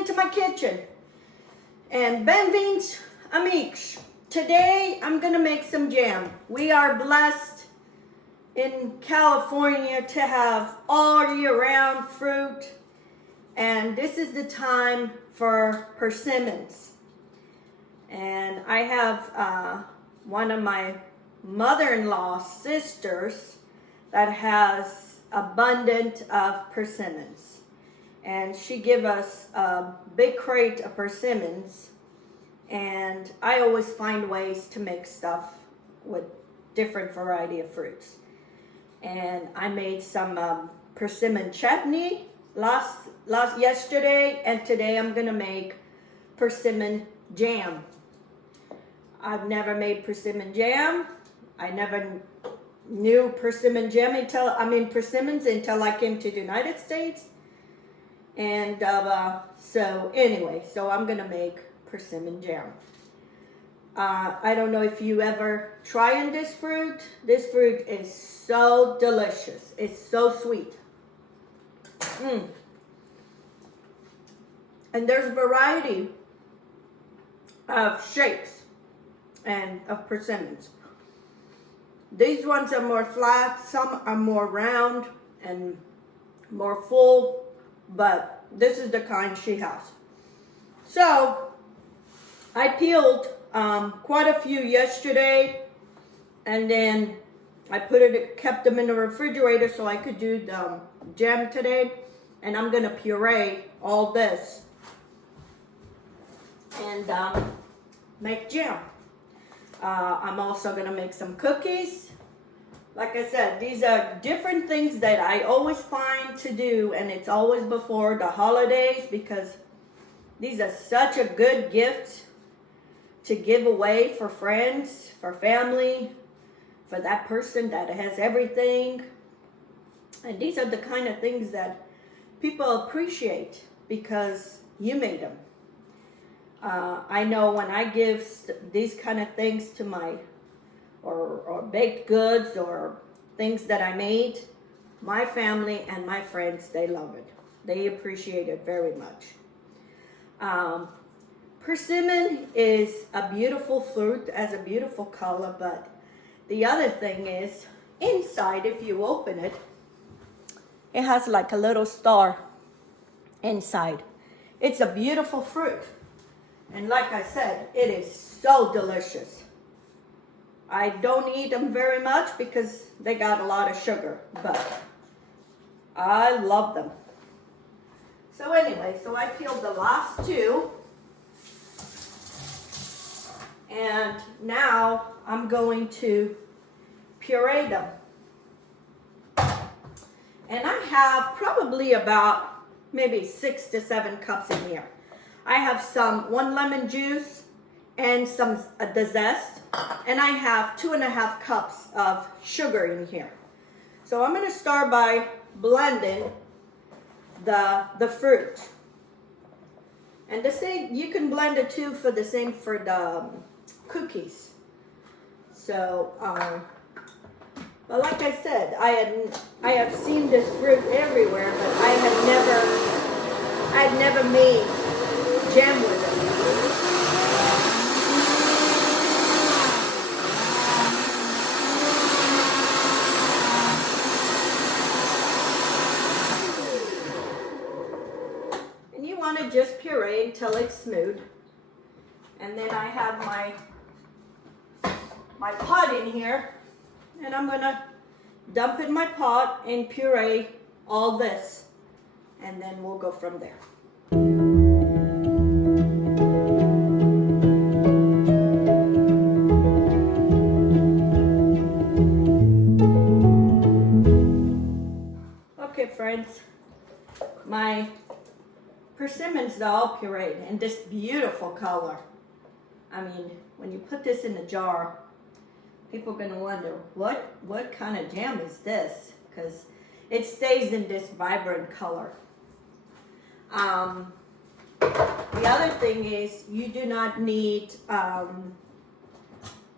into my kitchen. And bem-vindos, amigos. Today I'm gonna make some jam. We are blessed in California to have all year round fruit, and this is the time for persimmons. And I have one of my mother-in-law's sisters that has abundant of persimmons, and she give us a big crate of persimmons, and I always find ways to make stuff with different variety of fruits. And I made some persimmon chutney yesterday, and today I'm gonna make persimmon jam. I've never made persimmon jam. I never knew persimmon jam persimmons until I came to the United States. And so I'm gonna make persimmon jam. I don't know if you ever tried this fruit. This fruit is so delicious. It's so sweet. And there's a variety of shapes and of persimmons. These ones are more flat, some are more round and more full, but this is the kind she has. So I peeled quite a few yesterday, and then I kept them in the refrigerator so I could do the jam today. And I'm gonna puree all this and make jam. I'm also gonna make some cookies. Like I said, these are different things that I always find to do, and it's always before the holidays because these are such a good gift to give away for friends, for family, for that person that has everything. And these are the kind of things that people appreciate because you made them. I know when I give these kind of things to my, or baked goods or things that I made, my family and my friends, they love it. They appreciate it very much. Persimmon is a beautiful fruit, has a beautiful color, but the other thing is, inside, if you open it, it has like a little star inside. It's a beautiful fruit. And like I said, it is so delicious. I don't eat them very much because they got a lot of sugar, but I love them. So anyway, I peeled the last two. And now I'm going to puree them. And I have probably about maybe 6 to 7 cups in here. I have one lemon juice and the zest, and I have 2.5 cups of sugar in here. So I'm gonna start by blending the fruit. And the same, you can blend it too for the cookies. So, but like I said, I have seen this fruit everywhere, but I had never made jam with it. And you want to just puree until it's smooth. And then I have my pot in here, and I'm gonna dump in my pot and puree all this, and then we'll go from there. Okay friends, my persimmons are all pureed in this beautiful color. I mean, when you put this in a jar, people are going to wonder, what kind of jam is this? Because it stays in this vibrant color. The other thing is you do not need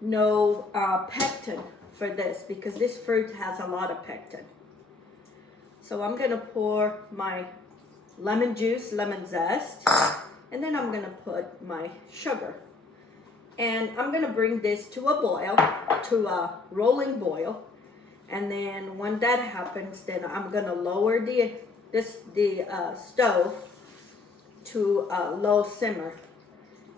no pectin for this because this fruit has a lot of pectin. So I'm going to pour my lemon juice, lemon zest, and then I'm gonna put my sugar. And I'm gonna bring this to a boil, to a rolling boil. And then when that happens, then I'm gonna lower the stove to a low simmer.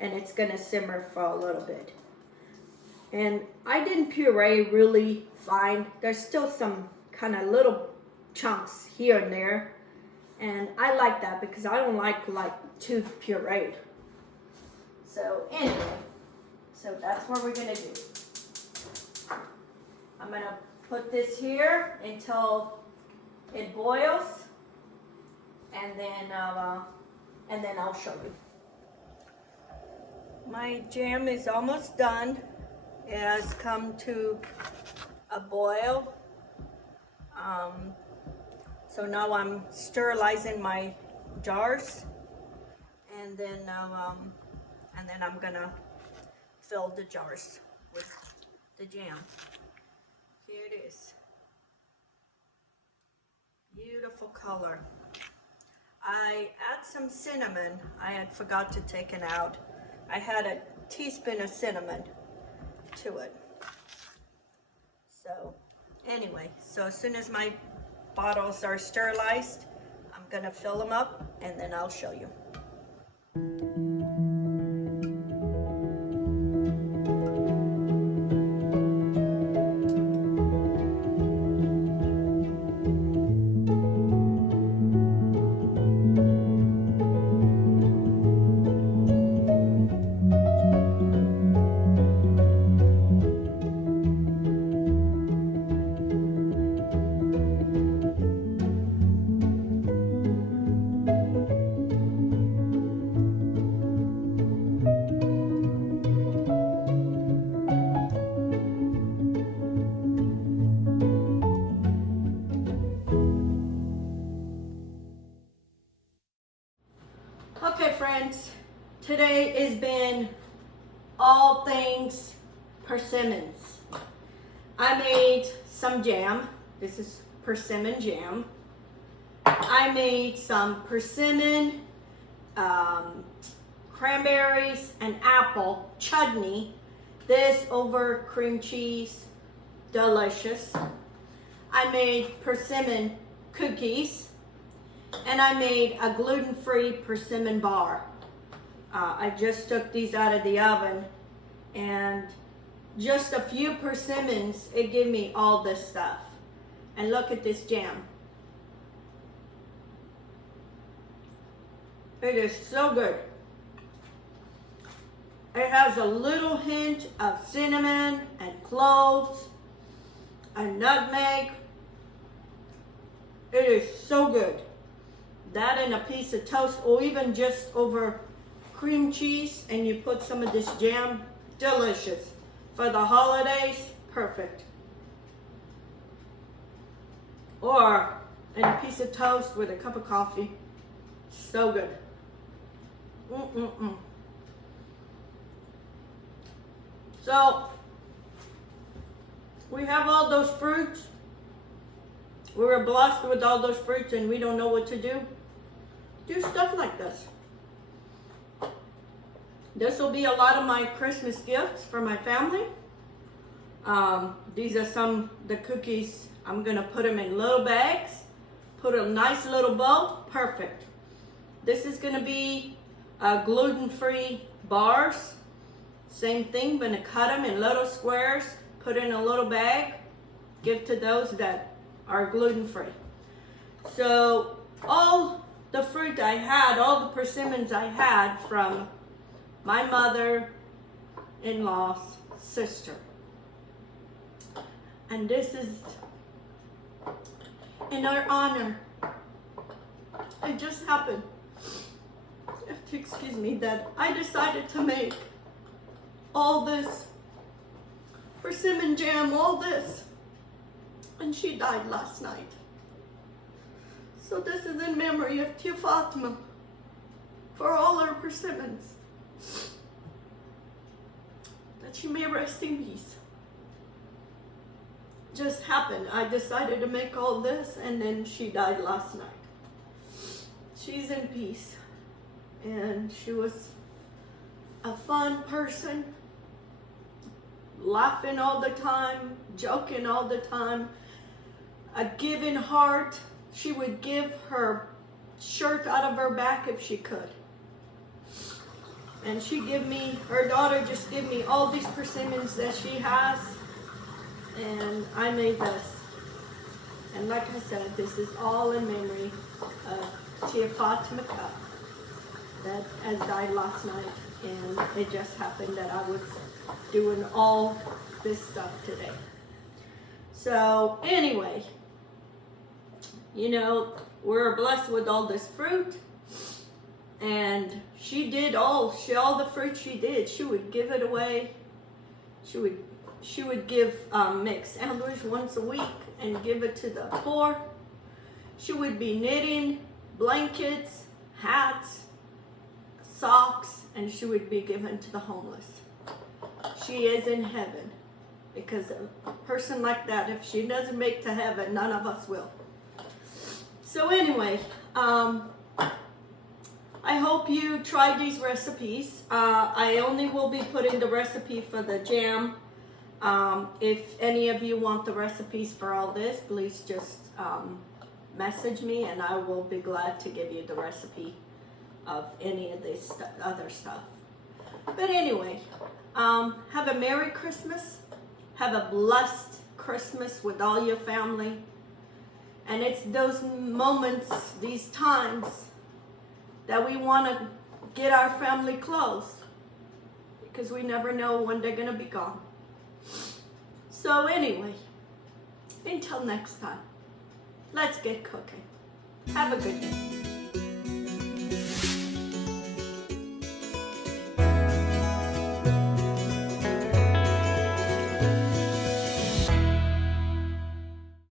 And it's gonna simmer for a little bit. And I didn't puree really fine. There's still some kind of little chunks here and there. And I like that because I don't like too pureed. So anyway, so that's what we're gonna do. I'm gonna put this here until it boils, and then I'll show you. My jam is almost done. It has come to a boil. So now I'm sterilizing my jars, and then I'm gonna fill the jars with the jam. Here it is. Beautiful color. I add some cinnamon. I had forgot to take it out. I had a teaspoon of cinnamon to it. So anyway, so as soon as my bottles are sterilized, I'm gonna fill them up and then I'll show you. Okay friends, today has been all things persimmons. I made some jam. This is Persimmon Jam. I made some persimmon, cranberries, and apple chutney. This over cream cheese, delicious. I made persimmon cookies. And I made a gluten-free persimmon bar. I just took these out of the oven, and just a few persimmons, it gave me all this stuff. And look at this jam. It is so good. It has a little hint of cinnamon and cloves and nutmeg. It is so good. That and a piece of toast, or even just over cream cheese, and you put some of this jam. Delicious. For the holidays, perfect. Or and a piece of toast with a cup of coffee. So good. So we have all those fruits. We were blessed with all those fruits and we don't know what to do. Do stuff like this. This will be a lot of my Christmas gifts for my family. These are the cookies. I'm gonna put them in little bags, put a nice little bow, perfect. This is gonna be gluten-free bars. Same thing, I'm gonna cut them in little squares, put in a little bag, give to those that are gluten-free. So all the fruit I had, all the persimmons I had from my mother-in-law's sister. And this is in our honor. It just happened, excuse me, that I decided to make all this persimmon jam, all this. And she died last night. So this is in memory of Tia Fatima for all her persimmons. That she may rest in peace. Just happened. I decided to make all this and then she died last night. she's in peace. And she was a fun person, laughing all the time, joking all the time, a giving heart. She would give her shirt out of her back if she could. And her daughter just give me all these persimmons that she has, and I made this. And like I said, this is all in memory of Tia Fatima Cup that has died last night, and it just happened that I was doing all this stuff today. So anyway, you know, we're blessed with all this fruit, and she did all the fruit she did. She would give it away. She would give make sandwich once a week and give it to the poor. She would be knitting blankets, hats, socks, and she would be given to the homeless. She is in heaven, because a person like that, if she doesn't make to heaven, none of us will. So anyway, I hope you try these recipes. I only will be putting the recipe for the jam. If any of you want the recipes for all this, please just message me, and I will be glad to give you the recipe of any of this other stuff. But anyway, have a Merry Christmas. Have a blessed Christmas with all your family. And it's those moments, these times, that we want to get our family close, because we never know when they're going to be gone. So anyway, until next time, let's get cooking. Have a good day.